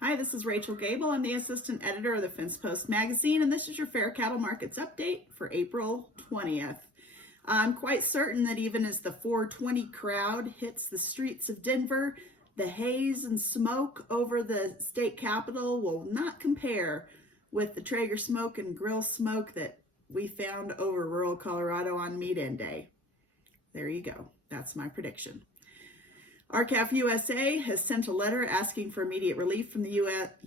Hi, this is Rachel Gable. I'm the assistant editor of the Fence Post magazine, and this is your Fair Cattle Markets update for April 20th. I'm quite certain that even as the 420 crowd hits the streets of Denver, the haze and smoke over the state capitol will not compare with the Traeger smoke and grill smoke that we found over rural Colorado on Meat-In Day. There you go. That's my prediction. RCAF USA has sent a letter asking for immediate relief from the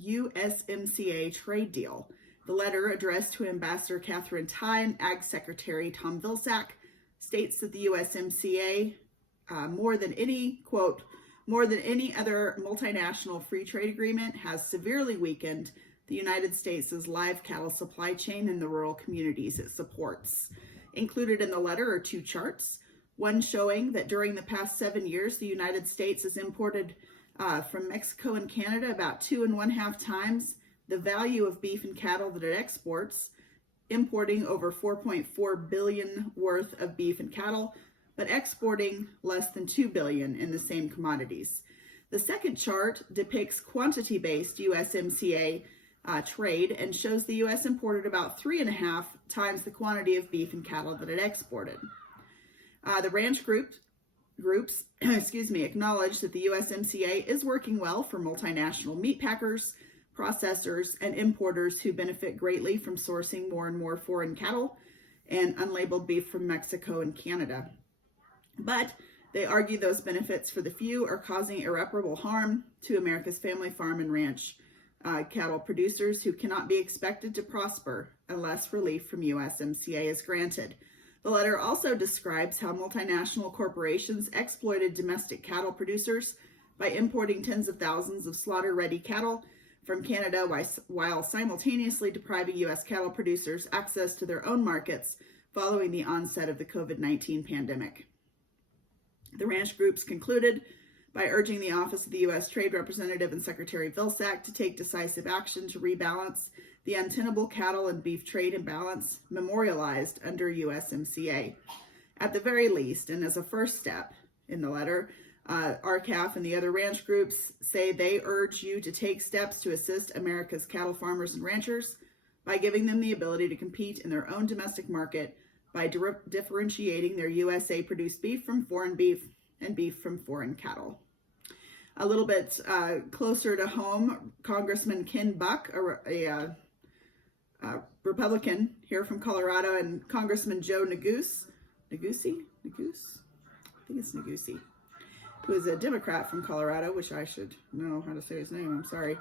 USMCA trade deal. The letter, addressed to Ambassador Catherine Tai and Ag Secretary Tom Vilsack, states that the USMCA, more than any other multinational free trade agreement, has severely weakened the United States' live cattle supply chain in the rural communities it supports. Included in the letter are two charts. One showing that during the past 7 years, the United States has imported from Mexico and Canada about 2.5 times the value of beef and cattle that it exports, importing over $4.4 billion worth of beef and cattle, but exporting less than $2 billion in the same commodities. The second chart depicts quantity-based USMCA trade and shows the U.S. imported about 3.5 times the quantity of beef and cattle that it exported. The ranch groups acknowledge that the USMCA is working well for multinational meat packers, processors, and importers who benefit greatly from sourcing more and more foreign cattle and unlabeled beef from Mexico and Canada. But they argue those benefits for the few are causing irreparable harm to America's family farm and ranch cattle producers who cannot be expected to prosper unless relief from USMCA is granted. The letter also describes how multinational corporations exploited domestic cattle producers by importing tens of thousands of slaughter-ready cattle from Canada while simultaneously depriving U.S. cattle producers access to their own markets following the onset of the COVID-19 pandemic. The ranch groups concluded by urging the Office of the U.S. Trade Representative and Secretary Vilsack to take decisive action to rebalance the untenable cattle and beef trade imbalance memorialized under USMCA. At the very least, and as a first step in the letter, RCAF and the other ranch groups say they urge you to take steps to assist America's cattle farmers and ranchers by giving them the ability to compete in their own domestic market by differentiating their USA-produced beef from foreign beef and beef from foreign cattle. A little bit closer to home, Congressman Ken Buck, a Republican here from Colorado, and Congressman Joe Neguse, who is a Democrat from Colorado, which I should know how to say his name, I'm sorry,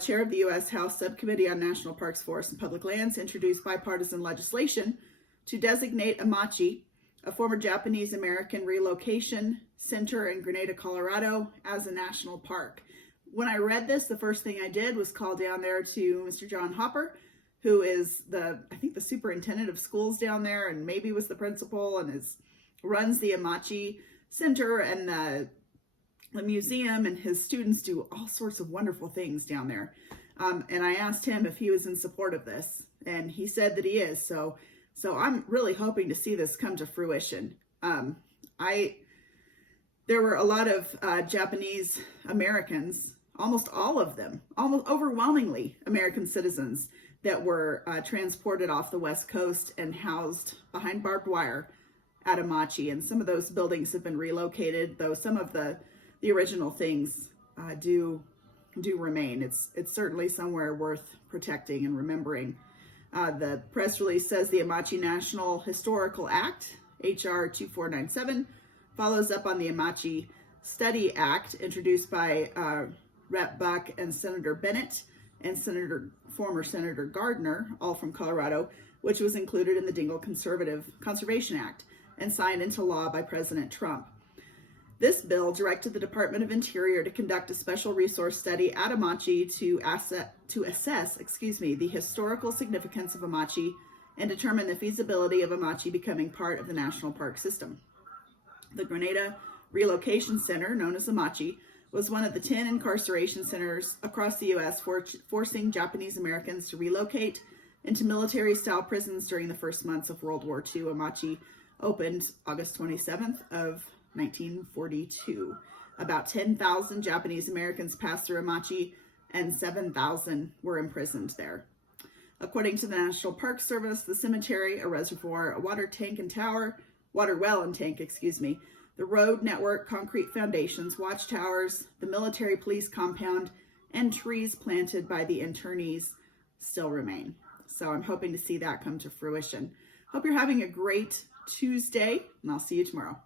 chair of the U.S. House Subcommittee on National Parks, Forests, and Public Lands, introduced bipartisan legislation to designate Amache, a former Japanese-American relocation center in Grenada, Colorado, as a national park. When I read this, the first thing I did was call down there to Mr. John Hopper, who is the superintendent of schools down there, and maybe was the principal, and runs the Amachi Center and the museum, and his students do all sorts of wonderful things down there. And I asked him if he was in support of this, and he said that he is. So I'm really hoping to see this come to fruition. There were a lot of Japanese Americans, almost all of them, almost overwhelmingly American citizens, that were transported off the West Coast and housed behind barbed wire at Amache. And some of those buildings have been relocated, though some of the original things do remain. It's certainly somewhere worth protecting and remembering. The press release says the Amache National Historical Act, H.R. 2497, follows up on the Amache Study Act introduced by Rep. Buck and Senator Bennett and former Senator Gardner, all from Colorado, which was included in the Dingle Conservation Act and signed into law by President Trump. This bill directed the Department of Interior to conduct a special resource study at Amache to assess the historical significance of Amache and determine the feasibility of Amache becoming part of the national park system. The Grenada Relocation Center, known as Amache, was one of the 10 incarceration centers across the U.S. forcing Japanese Americans to relocate into military-style prisons during the first months of World War II. Amache opened August 27th of 1942. About 10,000 Japanese Americans passed through Amache and 7,000 were imprisoned there. According to the National Park Service, the cemetery, a reservoir, a water well and tank, the road network, concrete foundations, watchtowers, the military police compound, and trees planted by the internees still remain. So I'm hoping to see that come to fruition. Hope you're having a great Tuesday, and I'll see you tomorrow.